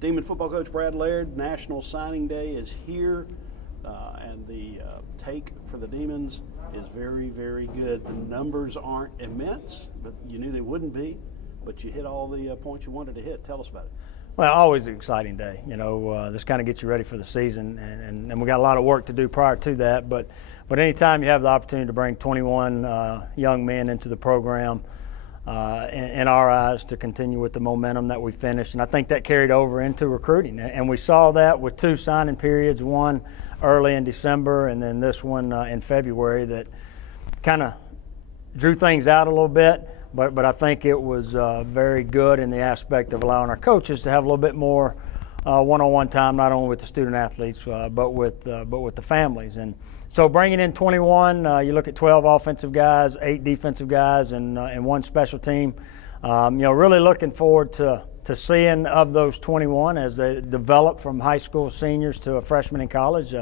Demon football coach Brad Laird, National Signing Day is here, and the take for the Demons is very, very good. The numbers aren't immense, but you knew they wouldn't be, but you hit all the points you wanted to hit. Tell us about it. Well, always an exciting day. This kind of gets you ready for the season, and we got a lot of work to do prior to that. But anytime you have the opportunity to bring 21 young men into the program, in our eyes, to continue with the momentum that we finished, and I think that carried over into recruiting. And we saw that with two signing periods, one early in December and then this one in February, that kind of drew things out a little bit. But I think it was very good in the aspect of allowing our coaches to have a little bit more one-on-one time, not only with the student athletes, but with the families. And so bringing in 21, you look at 12 offensive guys, 8 defensive guys, and one special team. Really looking forward to seeing of those 21 as they develop from high school seniors to a freshman in college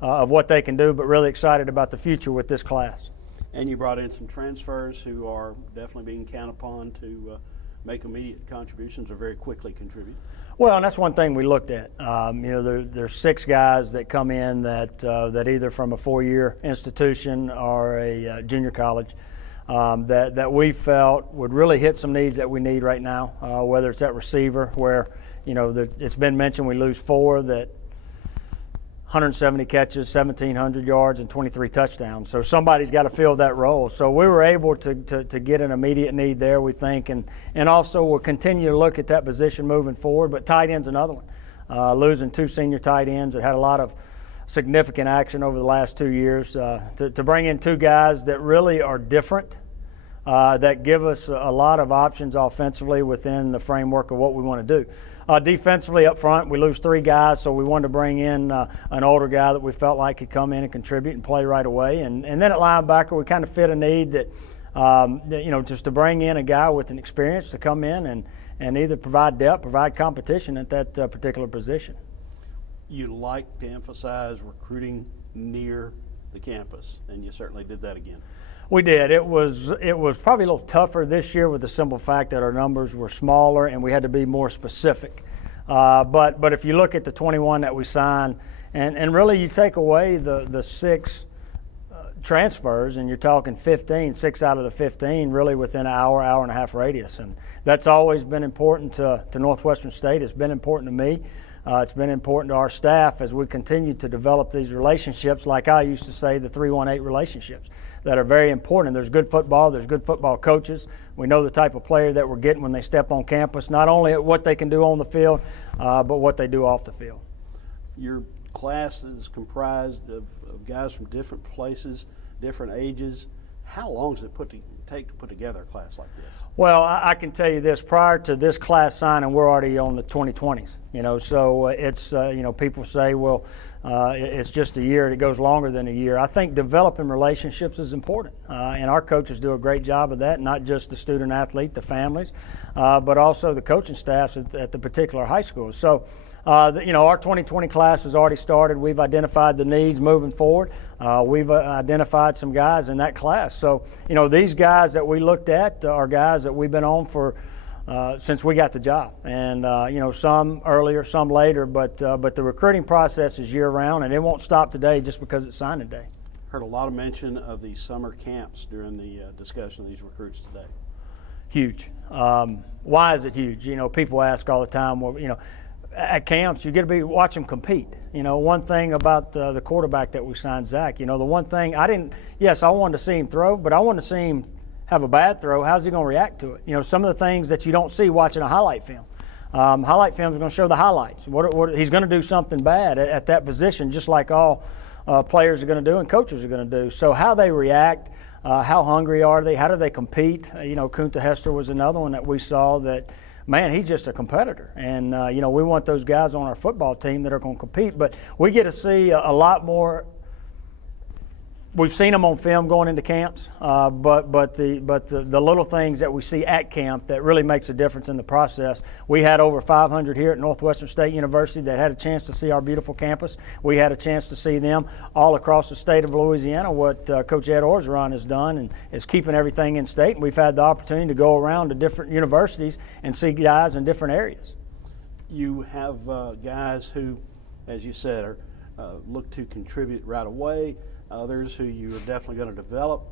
of what they can do, but really excited about the future with this class. And you brought in some transfers who are definitely being counted upon to make immediate contributions or very quickly contribute. Well, and that's one thing we looked at. There's 6 guys that come in that either from a 4-year institution or a junior college that we felt would really hit some needs that we need right now, whether it's at receiver where, it's been mentioned we lose 4 that 170 catches, 1,700 yards, and 23 touchdowns. So somebody's got to fill that role. So we were able to get an immediate need there, we think, and also we'll continue to look at that position moving forward. But tight end's another one. Losing 2 senior tight ends that had a lot of significant action over the last 2 years. To bring in 2 guys that really are different, that give us a lot of options offensively within the framework of what we want to do. Defensively up front, we lose 3 guys, so we wanted to bring in an older guy that we felt like could come in and contribute and play right away. And then at linebacker, we kind of fit a need that just to bring in a guy with an experience to come in and either provide depth, provide competition at that particular position. You like to emphasize recruiting near the campus, and you certainly did that again. We did. It was probably a little tougher this year with the simple fact that our numbers were smaller and we had to be more specific. But if you look at the 21 that we signed, and really you take away the 6 transfers, and you're talking 6 out of the 15 really within an hour and a half radius. And that's always been important to Northwestern State. It's been important to me. It's been important to our staff as we continue to develop these relationships, like I used to say, the 3-1-8 relationships that are very important. There's good football, there's good football coaches. We know the type of player that we're getting when they step on campus, not only at what they can do on the field, but what they do off the field. Your class is comprised of guys from different places, different ages. How long does it take to put together a class like this? Well, I can tell you this, prior to this class signing, we're already on the 2020s, so it's, people say, well, it's just a year, it goes longer than a year. I think developing relationships is important, and our coaches do a great job of that, not just the student athlete, the families, but also the coaching staffs at the particular high school. So, our 2020 class has already started. We've identified the needs moving forward. We've identified some guys in that class. So, these guys that we looked at are guys that we've been on for since we got the job. And, some earlier, some later, but the recruiting process is year-round, and it won't stop today just because it's signing day. Heard a lot of mention of the summer camps during the discussion of these recruits today. Huge. Why is it huge? People ask all the time, well, at camps, you get to be watch them compete. One thing about the quarterback that we signed, Zach, the one thing I wanted to see him throw, but I wanted to see him have a bad throw. How's he going to react to it? Some of the things that you don't see watching a highlight film. Highlight film is going to show the highlights. What he's going to do something bad at that position, just like all players are going to do and coaches are going to do. So how they react, how hungry are they, how do they compete? Kunta Hester was another one that we saw that, man, he's just a competitor. And, we want those guys on our football team that are going to compete. But we get to see a lot more. We've seen them on film going into camps, but the little things that we see at camp that really makes a difference in the process. We had over 500 here at Northwestern State University that had a chance to see our beautiful campus. We had a chance to see them all across the state of Louisiana. What Coach Ed Orgeron has done and is keeping everything in state. And we've had the opportunity to go around to different universities and see guys in different areas. you have guys who, as you said, are look to contribute right away. Others who you are definitely going to develop.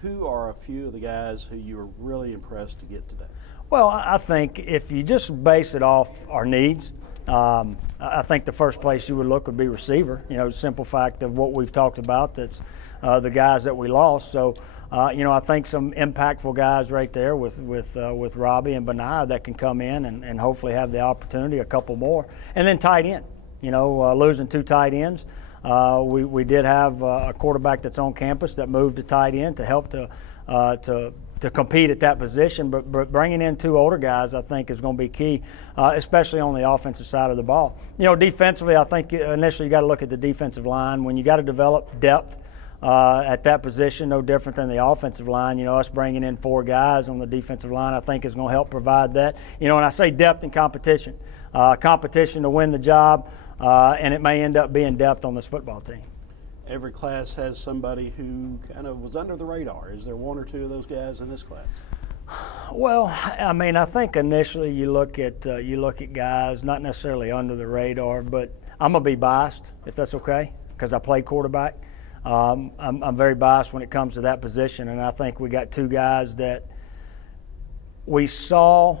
Who are a few of the guys who you were really impressed to get today? Well, I think if you just base it off our needs, I think the first place you would look would be receiver. You know, simple fact of what we've talked about, that's the guys that we lost. So, I think some impactful guys right there with Robbie and Benai that can come in and hopefully have the opportunity, a couple more. And then tight end, losing 2 tight ends. We did have a quarterback that's on campus that moved to tight end to help to compete at that position, but bringing in 2 older guys, I think, is going to be key, especially on the offensive side of the ball. Defensively, I think initially you got to look at the defensive line. When you got to develop depth at that position, no different than the offensive line. Us bringing in 4 guys on the defensive line, I think, is going to help provide that. And I say depth and competition. Competition to win the job, and it may end up being depth on this football team. Every class has somebody who kind of was under the radar. Is there 1 or 2 of those guys in this class? Well, I think initially you look at guys not necessarily under the radar, but I'm gonna be biased if that's okay, because I played quarterback. I'm very biased when it comes to that position, and I think we got 2 guys that we saw,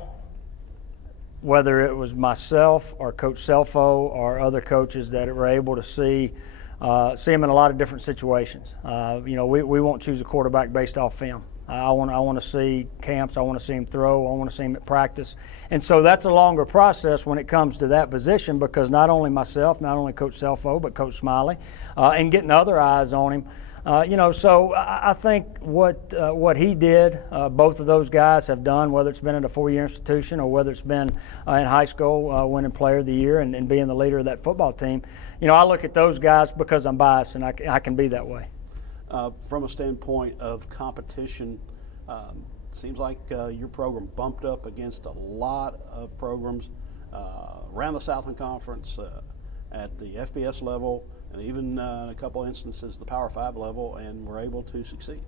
whether it was myself or Coach Selfo or other coaches, that were able to see him in a lot of different situations. We won't choose a quarterback based off film. I want to see camps. I want to see him throw. I want to see him at practice. And so that's a longer process when it comes to that position, because not only myself, not only Coach Selfo, but Coach Smiley, and getting other eyes on him. So I think what he did, both of those guys have done, whether it's been at a 4-year institution or whether it's been in high school, winning Player of the Year and being the leader of that football team. I look at those guys because I'm biased, and I can be that way. From a standpoint of competition, seems like your program bumped up against a lot of programs around the Southland Conference at the FBS level, and even in a couple instances the Power 5 level, and were able to succeed.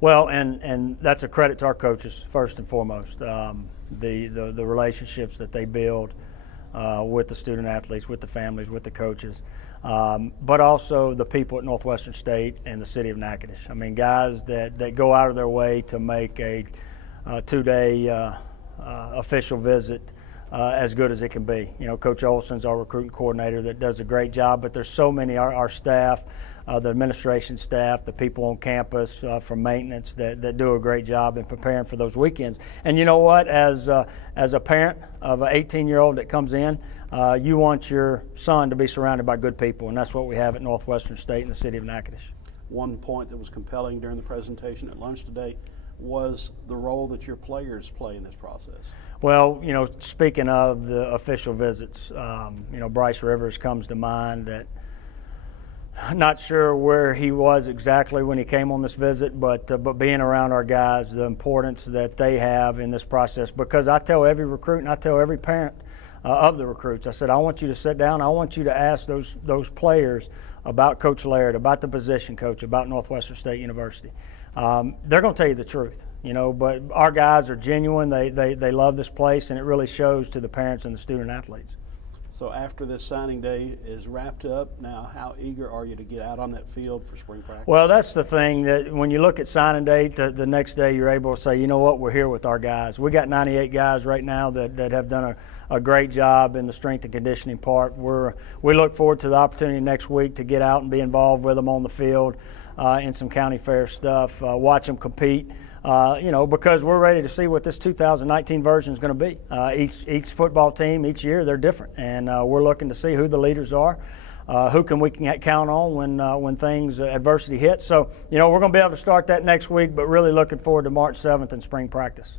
Well, and that's a credit to our coaches first and foremost. The relationships that they build with the student athletes, with the families, with the coaches, but also the people at Northwestern State and the city of Natchitoches. Guys that go out of their way to make a 2-day official visit as good as it can be. Coach Olson's our recruiting coordinator that does a great job, but there's so many, our staff, the administration staff, the people on campus from maintenance that do a great job in preparing for those weekends. And you know what, as a parent of an 18-year-old that comes in, you want your son to be surrounded by good people, and that's what we have at Northwestern State in the city of Natchitoches. One point that was compelling during the presentation at lunch today was the role that your players play in this process. Well, speaking of the official visits, Bryce Rivers comes to mind. That not sure where he was exactly when he came on this visit, but being around our guys, the importance that they have in this process. Because I tell every recruit and I tell every parent of the recruits, I said, I want you to sit down. I want you to ask those players about Coach Laird, about the position coach, about Northwestern State University. They're going to tell you the truth, but our guys are genuine. They love this place, and it really shows to the parents and the student athletes. So after this signing day is wrapped up, now how eager are you to get out on that field for spring practice? Well, that's the thing, that when you look at signing day, the next day you're able to say, you know what, we're here with our guys. We got 98 guys right now that have done a great job in the strength and conditioning part. We look forward to the opportunity next week to get out and be involved with them on the field in some county fair stuff, watch them compete. Because we're ready to see what this 2019 version is going to be. Each football team, each year, they're different, and we're looking to see who the leaders are, who we can count on when adversity hits. So, we're going to be able to start that next week, but really looking forward to March 7th in spring practice.